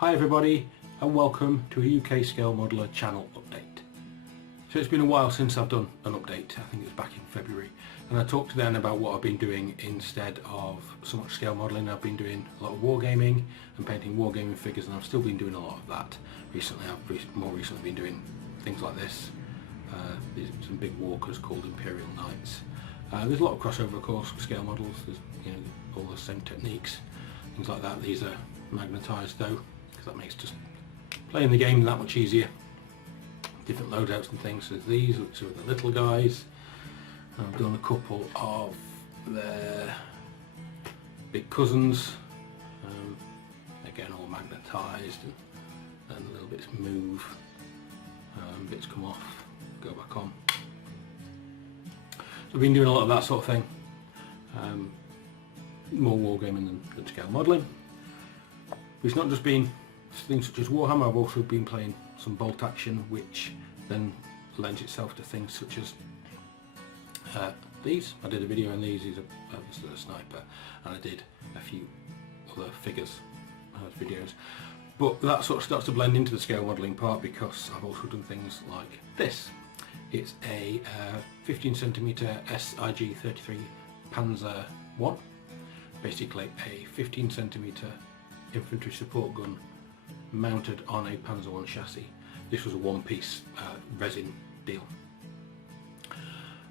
Hi everybody and welcome to a UK Scale Modeler channel update. So it's been a while since I've done an update. I think it was back in February, and I talked then about what I've been doing instead of so much scale modelling. I've been doing a lot of wargaming and painting wargaming figures, and I've still been doing a lot of that. Recently I've more recently been doing things like this. These are some big walkers called Imperial Knights. There's a lot of crossover of course with scale models. There's all the same techniques, things like that. These are magnetised though, because that makes just playing the game that much easier. Different loadouts and things. So these, which are the little guys. I've done a couple of their big cousins. Again, all magnetised, and little bits move, bits come off, go back on. So I've been doing a lot of that sort of thing. More wargaming than scale modelling. It's not just been things such as Warhammer. I've also been playing some bolt action, which then lends itself to things such as these. I did a video on these. These are a sniper, and I did a few other figures videos. But that sort of starts to blend into the scale modelling part, because I've also done things like this. It's a 15cm SIG 33 Panzer I, basically a 15cm infantry support gun mounted on a Panzer I chassis. This was a one-piece resin deal.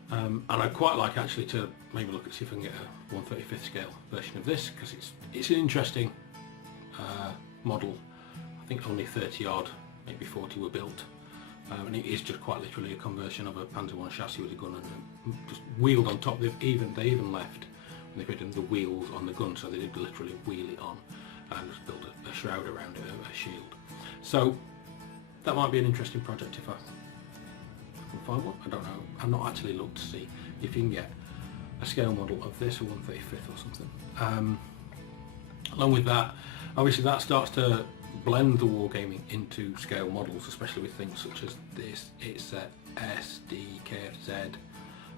And I'd quite like actually to maybe look at see if I can get a 1/35th scale version of this, because it's an interesting model. I think only 30 odd, maybe 40 were built, and it is just quite literally a conversion of a Panzer I chassis with a gun and just wheeled on top. They even left when they put in the wheels on the gun, so they did literally wheel it on and just build a shroud around it, a shield. So that might be an interesting project if I can find one. I don't know. I've not actually looked to see if you can get a scale model of this, or 1/35th or something. Along with that, obviously that starts to blend the wargaming into scale models, especially with things such as this. It's a SDKFZ.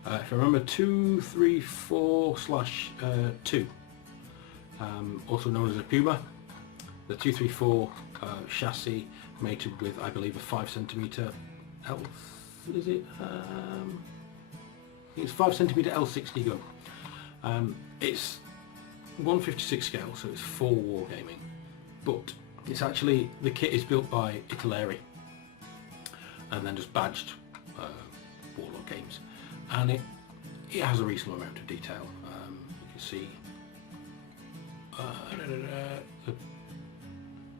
If I remember, 234/2. Also known as a Puma. The 234 chassis mated with, I believe, a 5cm L. Is it? It's 5cm L60 gun. It's 1/56 scale, so it's full wargaming. But it's actually, the kit is built by Italeri and then just badged Warlord Games, and it has a reasonable amount of detail. You can see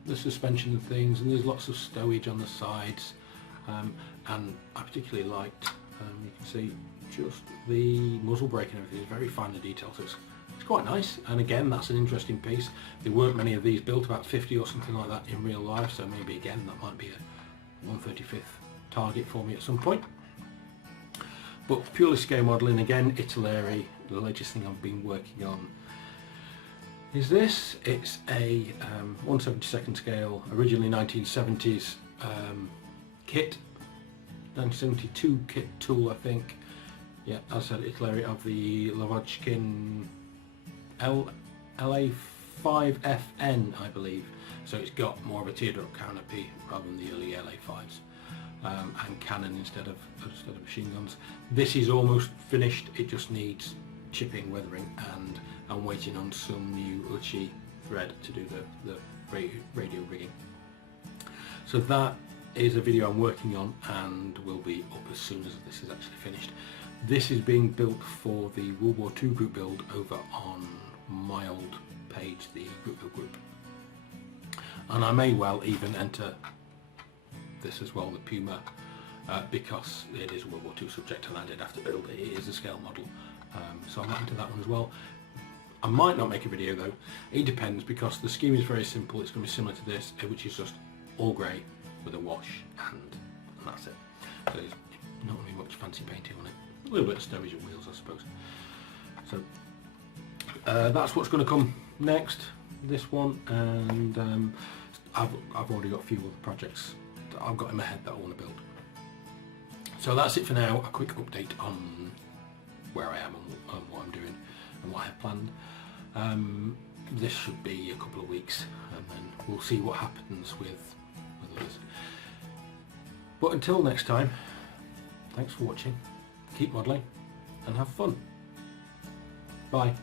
the suspension and things, and there's lots of stowage on the sides, and I particularly liked, you can see just the muzzle brake and everything is very finely detailed, so it's quite nice. And again, that's an interesting piece. There weren't many of these built, about 50 or something like that in real life, so maybe again that might be a 1/35th target for me at some point. But purely scale modelling, again, Italeri. The latest thing I've been working on is this. It's a 1/72nd scale, originally 1970s kit, 1972 kit tool, I think. Yeah, as I said, Italeri, of the Lavochkin LA5FN, I believe. So it's got more of a teardrop canopy rather than the early LA5s, and cannon instead of machine guns. This is almost finished. It just needs chipping, weathering, and I'm waiting on some new Uchi thread to do the radio rigging. So that is a video I'm working on and will be up as soon as this is actually finished. This is being built for the World War II group build over on my old page, the group build group. And I may well even enter this as well, the Puma, because it is a World War II subject and I did have to build it. It is a scale model, so I might enter that one as well. I might not make a video though. It depends, because the scheme is very simple. It's going to be similar to this, which is just all grey with a wash, and that's it. So there's not really much fancy painting on it. A little bit of stowage and wheels, I suppose. So that's what's going to come next, this one, and I've already got a few other projects that I've got in my head that I want to build. So that's it for now. A quick update on where I am and what I'm doing and what I have planned. this should be a couple of weeks, and then we'll see what happens with others. But until next time, thanks for watching, keep modelling and have fun. Bye.